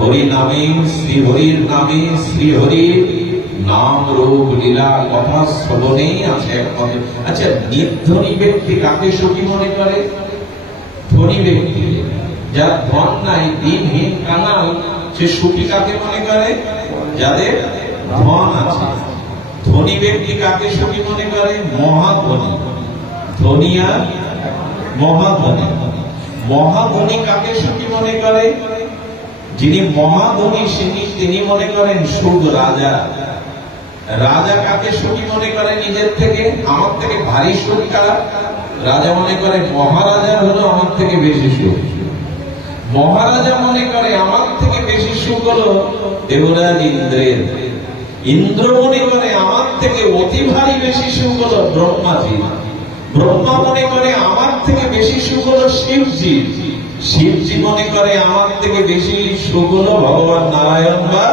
হরি নামে শ্রীহরির নামে শ্রীহরির নাম রূপ লীলা কথা শ্রবণেই আছে একমাত্র। আচ্ছা, নির্ধনী ব্যক্তি কাকে সুখী মনে করে? ধনী ব্যক্তি, যার ধন নাই, দিনহীন কাঙাল, সে সুখী কাকে মনে করে? যাদের ধন আছে। ধনী ব্যক্তি কাকে সুখী মনে করে? মহাধনী। ধনী আর মহাধনী। মহাধনী কাকে সুখী মনে করে? যিনি মহাধনী তিনি মনে করেন সুখ রাজা। রাজা কাকে সুখী মনে করে? নিজের থেকে, আমার থেকে ভারী সুখ কারা? রাজা মনে করে মহারাজার হলো আমার থেকে বেশি সুখ। মহারাজা মনে করে আমার থেকে বেশি সুখ হলো দেবরাজ ইন্দ্রের। ইন্দ্র মনে করে আমার থেকে অতি ভারী বেশি সুখ হলো ব্রহ্মাজি। ব্রহ্মা মনে করে আমার থেকে বেশি সুখ হলো শিবজি। শিবজি মনে করে আমার থেকে বেশি সুখ হলো ভগবান নারায়ণ বা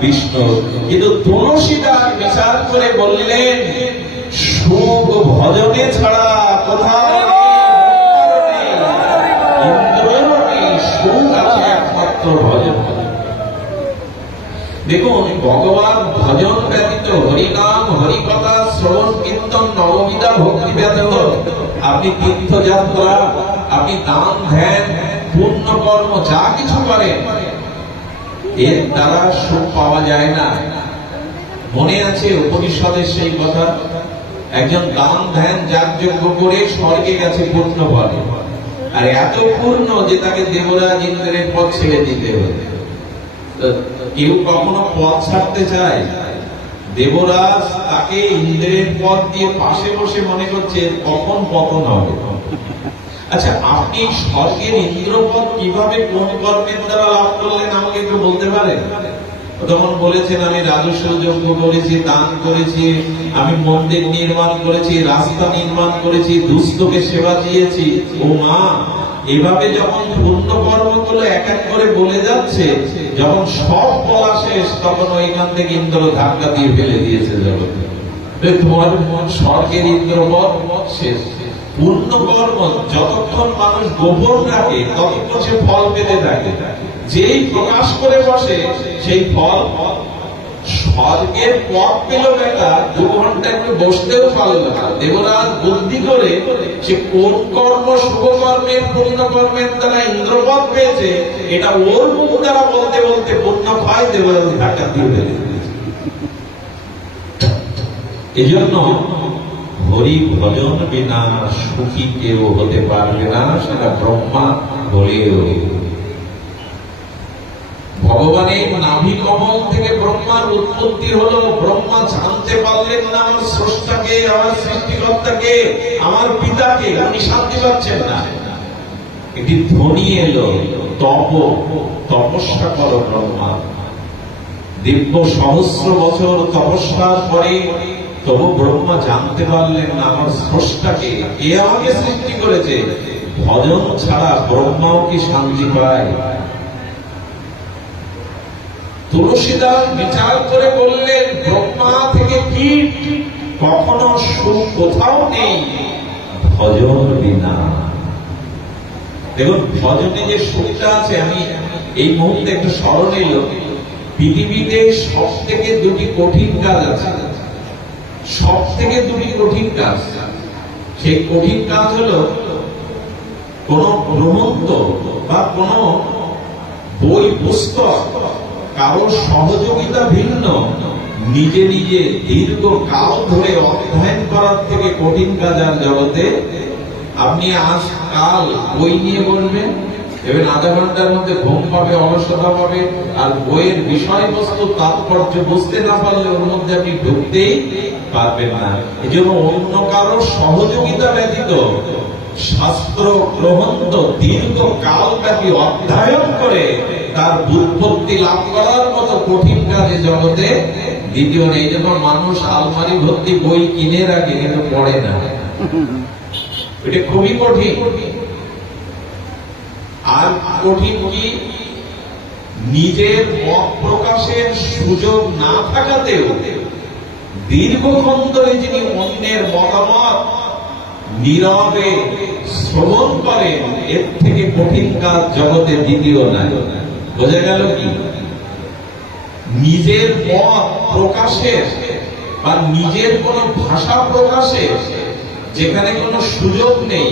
বিষ্ণু। কিন্তু তুলসীদাস বিচার করে বললেন, সুখ ভজনে ছাড়া কোথাও ইন্দ্রেরও নেই, সুখ আছে একমাত্র ভজন। দেখুন, ভগবান ভজন ব্যতীত, হরিনাম হরিকথা শ্রবণ কীর্তন নববিধা ভক্তি ব্যতীত আপনি তীর্থযাত্রা, আপনি দান ধ্যান পুণ্য কর্ম যা কিছু করেন, এর দ্বারা সুখ পাওয়া যায় না। মনে আছে উপনিষদের সেই কথা? একজন দান ধ্যান যাগযজ্ঞ করে স্বর্গে গেছে পূর্ণ ফলে, আর এত পূর্ণ যে তাকে দেবরাজ ইন্দ্রের পদ ছেড়ে দিতে হবে। কেউ কখনো পদ ছাড়তে চায়? দেবরাজ তাকে ইন্দ্রের পদ দিয়ে পাশে বসে মনে করছে কখন পতন হবে। আচ্ছা, আপনি স্বর্গের ইন্দ্রপদ কিভাবে কোন কর্মের দ্বারা লাভ করলেন আমাকে একটু বলতে পারেন? তখন বলেছেন, আমি রাজস্ব যজ্ঞ করেছি, দান করেছি, আমি মন্দির নির্মাণ করেছি, রাস্তা নির্মাণ করেছি, দুস্থকে সেবা দিয়েছি। ও মা, এভাবে যখন পুণ্য কর্মগুলো এক এক করে বলে যাচ্ছে, যখন সব বলা শেষ, তখন ওইখান থেকে ইন্দ্র ধাক্কা দিয়ে ফেলে দিয়েছে জগতে। তোমার স্বর্গের ইন্দ্রপদ শেষ। পুণ্য কর্ম যতক্ষণ মানুষ গোপন রাখে ততক্ষণ সে ফল পেতে থাকে। যেই প্রকাশ করে বসে সেই ফল। স্বর্গের পথ পেল বেটা, 2 ঘন্টা একটু বসতেও পারল না। দেবরাজ বুদ্ধি করে সে কোন কর্ম শুভ কর্মের পুণ্য কর্মের দ্বারা ইন্দ্রপদ পেয়েছে, এটা ওর মুখ দ্বারা বলতে বলতে পুণ্য পায়, দেবরাজ ধাক্কা দিয়ে ফেলে। এই জন্য হরি ভজন বিনা সুখী কেউ হতে পারবে না, সেটা ব্রহ্মা বলেও। ভগবানের নাভি কমল থেকে ব্রহ্মার উৎপত্তি হলো। ব্রহ্মা জানতে পারলেন না আমার স্রষ্টাকে, আমার সৃষ্টিকর্তাকে, আমার পিতাকে। উনি শান্তি পাচ্ছেন না। একটি ধ্বনি এলো, তপস্যা করো ব্রহ্মা। দিব্য সহস্র বছর তপস্যার পরে তবু ব্রহ্মা জানতে পারলেন না আমার স্রষ্টাকে, কে আমাকে সৃষ্টি করেছে। ভজন ছাড়া ব্রহ্মাও কি শান্তি পায়? তুলসীদাস বিচার করে বললেন, ব্রহ্মা থেকে কীট, কখনো সুখ কোথাও নেই ভজন বিনা। দেখুন, ভজনে যে সুখটা আছে, আমি এই মুহূর্তে একটু স্মরণ এলো, পৃথিবীতে সব থেকে 2টি কঠিন কাজ আছে। সব থেকে 2টি কঠিন কাজ। সেই কঠিন কাজ হলো কোন গ্রন্থ বা কোন বই পুস্তক কারোর সহযোগিতা ভিন্ন নিজে নিজে দীর্ঘ কাল ধরে অধ্যয়ন করার থেকে কঠিন কাজ আর জগতে। আপনি আজ কাল বই নিয়ে বলবেন, এবার আধা ঘন্টার মধ্যে ঘুম পাবে, অলসতা পাবে, আর বইয়ের বিষয়বস্তু তাৎপর্য বুঝতে না পারলে ওর মধ্যে আপনি ঢুকতেই পারবেন না। এই জন্য অন্য কারো সহযোগিতা ব্যতীত শাস্ত্র গ্রন্থ দীর্ঘ কাল ব্যাপী অধ্যয়ন করে তার বুদ্ধি লাভ করার মতো কঠিন কাজে জগতে দ্বিতীয় নেই। এই জন্য মানুষ আলমারি ভর্তি বই কিনে রাখে কিন্তু পড়ে না। এটা খুবই কঠিন। আর কঠিন কি, নিজের মত প্রকাশের সুযোগ না থাকাতেও দীর্ঘক্ষণ ধরে যিনি অন্যের মতামত নীরবে শ্রবণ করেন, এর থেকে কঠিন কাজ জগতে দ্বিতীয় নাই। বোঝা গেল কি? নিজের মত প্রকাশের বা নিজের কোন ভাষা প্রকাশের যেখানে কোনো সুযোগ নেই,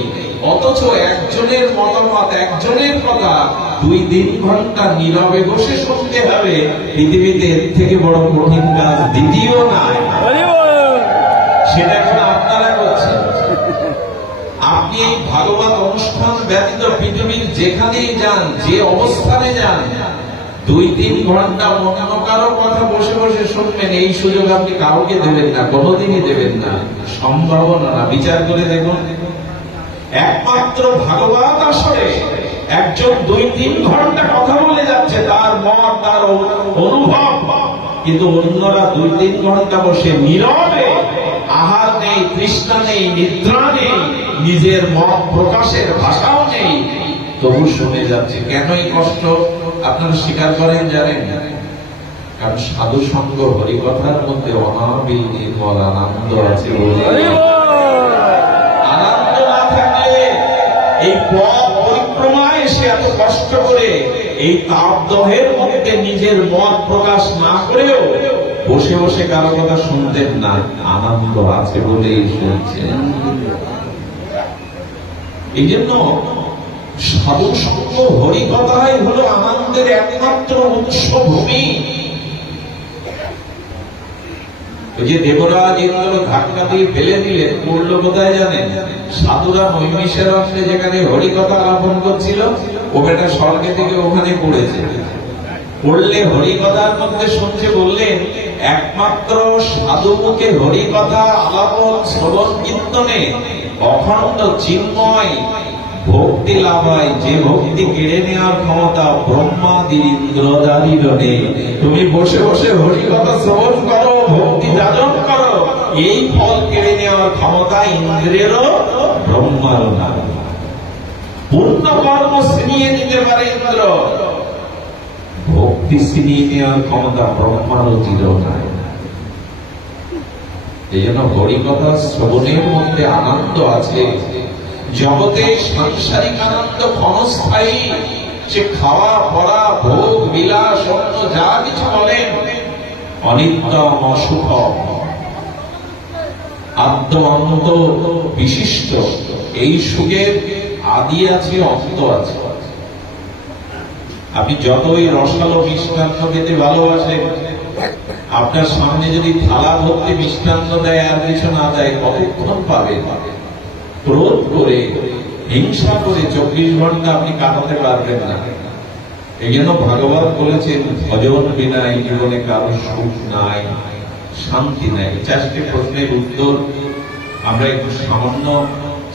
অথচ একজনের মতামত, একজনের কথা 2-3 ঘন্টা নীরবে বসে শুনতে হবে, পৃথিবীতে এর থেকে বড় কঠিন কাজ দ্বিতীয় নাই। সেটা এখন আপনারা করছেন। আপনি এই ভাগবত অনুষ্ঠান ব্যতীত পৃথিবীর যেখানেই যান, যে অবস্থানে যান, 2-3 ঘন্টা অন্য কারো কথা বসে বসে শুনবেন, এই সুযোগ আপনি কাউকে দেবেন না, কোনোদিনই দেবেন না, সম্ভাবনা না। বিচার করে দেখুন, একমাত্র ভাগবত আসরে একজন 2-3 ঘন্টা কথা বলে যাচ্ছে, তার মত, তার অনুভব, কিন্তু অন্যরা 2-3 ঘন্টা বসে নীরবে, আহার নেই, তৃষ্ণা নেই, নিদ্রা নেই, নিজের মত প্রকাশের ভাষাও নেই, তবু শুনে যাচ্ছে। কেন এই কষ্ট আপনারা স্বীকার করেন জানেন? কারণ সাধু সঙ্গ হরিকথার মধ্যে অনাবিল নির্মল আনন্দ আছে বলে। আনন্দ না থাকলে এই পথ পরিক্রমায় এসে এত কষ্ট করে এই তাপদহের মধ্যে নিজের মত প্রকাশ না করেও বসে বসে কারো কথা শুনতেন না। আনন্দ আছে বলেই শুনছেন। এই জন্য সাধু সঙ্গ হরিকথাই হলো আনন্দের একমাত্র উৎসভূমি। ওই যে দেবরাজ ইন্দ্র ধাক্কা দিয়ে ফেলে দিলেন, পড়লো কোথায় জানেন? সাধুরা নৈমিষের অংশে যেখানে হরিকথা আলাপন করছিল, ও বেটা স্বর্গে থেকে ওখানে পড়েছে। পড়লে হরিকথার মধ্যে শুনছে, বললেন একমাত্র সাধু মুখে হরিকথা আলাপন শ্রবণ কীর্তনে অখণ্ড চিন্ময় ভক্তি লাভ হয়, যে ভক্তি কেড়ে নেওয়ার ক্ষমতা ব্রহ্মাদি ইন্দ্রদারির নেই। তুমি বসে বসে হরিকথা শ্রবণ করো, ভক্তি যাজন করো, এই ফল কেড়ে নেওয়ার ক্ষমতা ইন্দ্রেরও ব্রহ্মারও না। পূর্ণ কর্ম ছিনিয়ে নিতে পারে ইন্দ্র, ভক্তি ছিনিয়ে নেওয়ার ক্ষমতা ব্রহ্মারও দৃঢ় নাই। এই জন্য হরিকথা শ্রবণের মধ্যে আনন্দ আছে। জগতে সাংসারিক আনন্দ ক্ষণস্থায়ী, সে খাওয়া পড়া ভোগ বিলাস অন্য যা কিছু বলেন, অনিত্যম অসুখম, আদ্য অন্ত বিশিষ্ট। এই সুখের আদি আছে, অন্ত আছে। আপনি যতই রসালো মিষ্টান্ন খেতে ভালোবাসেন, আপনার সামনে যদি থালা ভর্তি মিষ্টান্ন দেয় আর কিছু না দেয়, কতক্ষণ পাবেন? ক্রোধ করে, হিংসা করে 24 ঘন্টা আপনি কাটাতে পারবেন না। এই জন্য ভাগবত বলেছেন, ভজন বিনা এই জীবনে কারো সুখ নাই, শান্তি নাই। 4টে প্রশ্নের উত্তর আমরা একটু সামান্য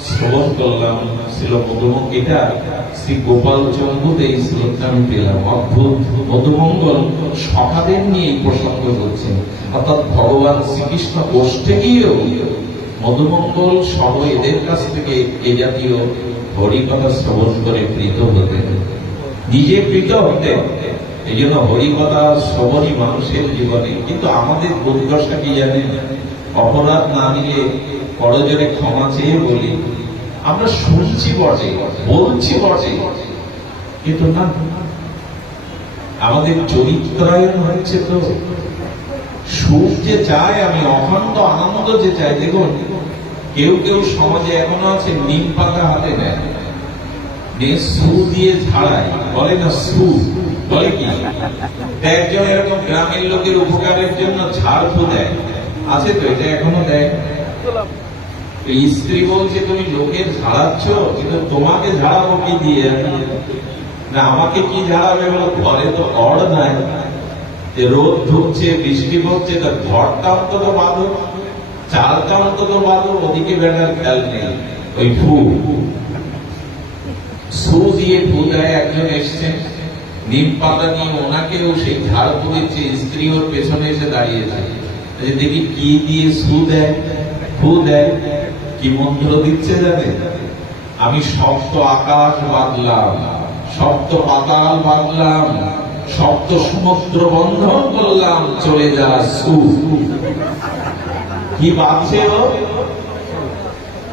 শ্রবণ করলাম। ছিল মধুমঙ্গিটা শ্রী গোপাল চন্দ্র এই শ্লোকটা আমি পেলাম। অদ্ভুত মধুমঙ্গল সখাদের নিয়ে প্রসঙ্গ করছেন, অর্থাৎ ভগবান শ্রীকৃষ্ণ গোষ্ঠে গিয়েও মধুমঙ্গল সহ এদের কাছ থেকে এ জাতীয় হরিকথা শ্রবণ করে প্রীত হতেন, নিজে প্রীত হতেন। এই জন্য হরিকথা শ্রবণই মানুষের জীবনে। কিন্তু আমাদের দুর্দশা কি জানেন? অপরাধ না নিয়ে করজোরে ক্ষমা চেয়ে বলি, আমরা শুনছি বটে, বলছি বটে, কিন্তু না, আমাদের চরিত্রায়ন হচ্ছে তো। সুখ যে চাই আমি, অখণ্ড আনন্দ যে চাই। দেখুন, কেউ কেউ সমাজে এখনো আছে নিম পাতা হাতে নেয়, সু দিয়ে ঝাড়ায়, বলে না সু, বলে কি? একজন এরকম গ্রামের লোকের উপকারের জন্য ঝাড় ফু দেয়, আছে তো, এটা এখনো দেয়। স্ত্রী বলছে তুমি লোকের ঝাড়াচ্ছ, কিন্তু তোমাকে ঝাড়াবো কি দিয়ে? না, আমাকে কি ঝাড়াবে? বলো ঘরে তো ঘর নাই, রোদ ঢুকছে, বৃষ্টি পড়ছে, তার ঘরটা অন্তত বাঁধো, চালটা অন্তত বাঁধো, ওদিকে বেটার খেয়াল নেই। ওই ফু সু দিয়ে ফু দেয়। একজন এসছেন নিম পাতা নিয়ে, ওনাকেও সেই ঝাড় ফু দিচ্ছে, স্ত্রী ওর পেছনে এসে দাঁড়িয়েছে। দেখি কি দিয়ে সু দেয়, ফু দেয়, কি মন্ত্র দিচ্ছে জানে? আমি সপ্ত আকাশ বাঁধলাম, সপ্ত পাতাল বাঁধলাম, সপ্ত সমুদ্র বন্ধন করলাম, চলে যা সু। কি ভাবছে ও?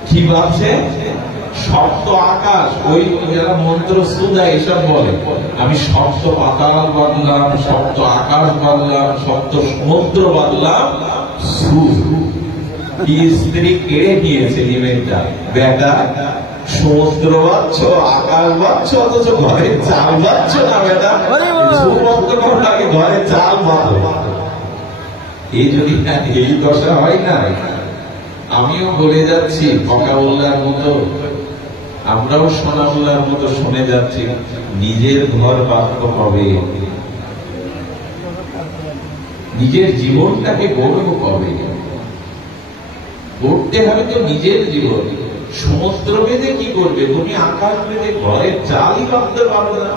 কি ভাবছে? সপ্ত আকাশ, ওই যারা মন্ত্র সুদা এসব বলে, আমি সপ্ত পাতাল বাঁধলাম, সপ্ত আকাশ বাঁধলাম, সপ্ত সমুদ্র বাঁধলাম, কি স্ত্রী কেড়ে নিয়েছে নিমেনটা, বেটা সমুদ্র বাঁধছ, আকাশ বাঁধছ, অথচ ঘরে চাল বাঁধছ না বেটা, সুবন্ধ করলাকে ঘরে চাল বাঁধো। এই যদি এই দশা হয় না, আমিও বলে যাচ্ছি বকাউল্লার মতো, আমরাও সোনাউল্লার মতো শুনে যাচ্ছি, নিজের ঘর বাঁধতে হবে, নিজের জীবনটাকে গড়ব কবে, গড়তে হবে তো নিজের জীবন। সমুদ্র বেঁধে কি করবে তুমি, আকাশ বেঁধে ঘরের চালই বাঁধতে পারো না।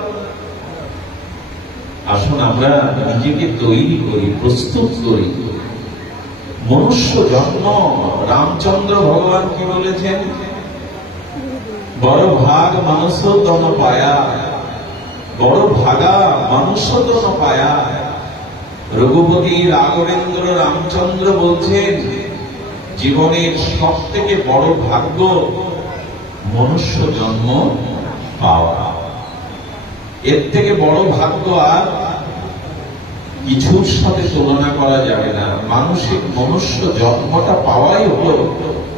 আসুন আমরা নিজেকে তৈরি করি, প্রস্তুত করি। মনুষ্য জন্ম, রামচন্দ্র ভগবান কি বলেছেন, বড় ভাগ মানুষ তন পায়া, বড় ভাগা মানুষ তন পায়া। রঘুপতি রাঘবেন্দ্র রামচন্দ্র বলছেন, জীবনের সব থেকে বড় ভাগ্য মনুষ্য জন্ম পাওয়া। এর থেকে বড় ভাগ্য আর কিছুর সাথে তুলনা করা যাবে না। মানসিক মনুষ্য জন্মটা পাওয়াই হলো